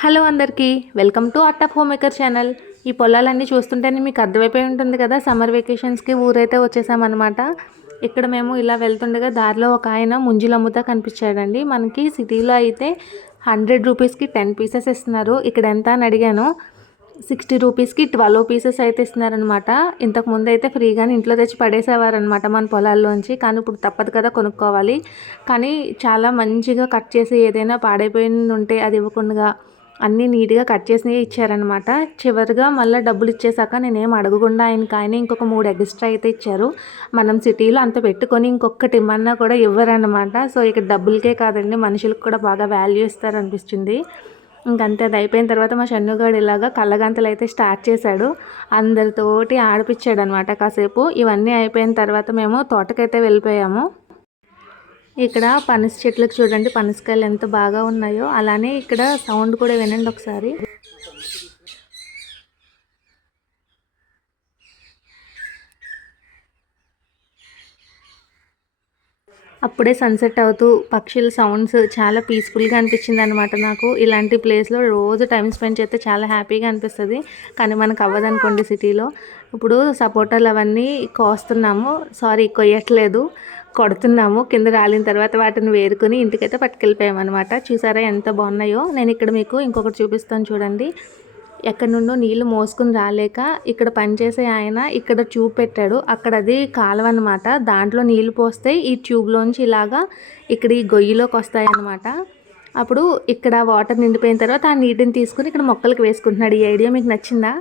Hello అందరికీ welcome to art of home maker channel. ఈ పొలాలన్నీ చూస్తుంటేనే మీకు అర్థమైపోయి ఉంటుంది కదా, సమ్మర్ వెకేషన్స్కి ఊరైతే వచ్చేసామన్నమాట. ఇక్కడ మేము ఇలా వెళ్తుండగా దారిలో ఒక ఆయన ముంజులు అమ్ముతా కనిపించాడండి. మనకి సిటీలో అయితే 100 రూపీస్కి 10 పీసెస్ ఇస్తున్నారు. ఇక్కడ ఎంత అని అడిగాను, 60 రూపీస్కి 12 పీసెస్ అయితే ఇస్తున్నారనమాట. ఇంతకుముందు అయితే ఫ్రీగానే ఇంట్లో తెచ్చి పడేసేవారనమాట మన పొలాల్లోంచి. కానీ ఇప్పుడు తప్పదు కదా, కొనుక్కోవాలి. కానీ చాలా మంచిగా కట్ చేసి, ఏదైనా పాడైపోయింది ఉంటే అది ఇవ్వకుండా అన్నీ నీట్గా కట్ చేసి ఇచ్చారనమాట. చివరిగా మళ్ళీ డబ్బులు ఇచ్చేసాక నేనేం అడగకుండా ఆయనకి ఇంకొక 3 ఎక్స్ట్రా అయితే ఇచ్చారు. మనం సిటీలో అంత పెట్టుకొని ఇంకొకటి ఇమ్మన్నా కూడా ఇవ్వరనమాట. సో ఇక్కడ డబ్బులకే కాదండి, మనుషులకు కూడా బాగా వాల్యూ ఇస్తారనిపిస్తుంది. ఇంకంతే, అది అయిపోయిన తర్వాత మా షన్నుగాడు ఇలాగా కళ్ళగంతలు అయితే స్టార్ట్ చేశాడు. అందరితోటి ఆడిపించాడు అనమాట కాసేపు. ఇవన్నీ అయిపోయిన తర్వాత మేము తోటకైతే వెళ్ళిపోయాము. ఇక్కడ పనస చెట్లకు చూడండి, పనసకాయలు ఎంత బాగా ఉన్నాయో. అలానే ఇక్కడ సౌండ్ కూడా వినండి ఒకసారి. అప్పుడే సన్సెట్ అవుతూ పక్షుల సౌండ్స్ చాలా పీస్ఫుల్గా అనిపించింది అనమాట నాకు. ఇలాంటి ప్లేస్లో రోజు టైం స్పెండ్ చేస్తే చాలా హ్యాపీగా అనిపిస్తుంది. కానీ మనకు అవ్వదనుకోండి సిటీలో. ఇప్పుడు సపోటాలు అవన్నీ కొయ్యట్లేదు, కొడుతున్నాము. కింద రాలిన తర్వాత వాటిని వేరుకొని ఇంటికైతే పట్టుకెళ్ళిపోయాము అనమాట. చూసారా ఎంత బాగున్నాయో. నేను ఇక్కడ మీకు ఇంకొకటి చూపిస్తాను చూడండి. ఎక్కడి నుండో నీళ్ళు మోసుకుని రాలేక ఇక్కడ పనిచేసే ఆయన ఇక్కడ ట్యూబ్ పెట్టాడు. అక్కడ అది కాలువ అనమాట. దాంట్లో నీళ్ళు పోస్తే ఈ ట్యూబ్లోంచి ఇలాగా ఇక్కడ ఈ గొయ్యిలోకి వస్తాయి అన్నమాట. అప్పుడు ఇక్కడ వాటర్ నిండిపోయిన తర్వాత ఆ నీటిని తీసుకుని ఇక్కడ మొక్కలకు వేసుకుంటున్నాడు. ఈ ఐడియా మీకు నచ్చిందా?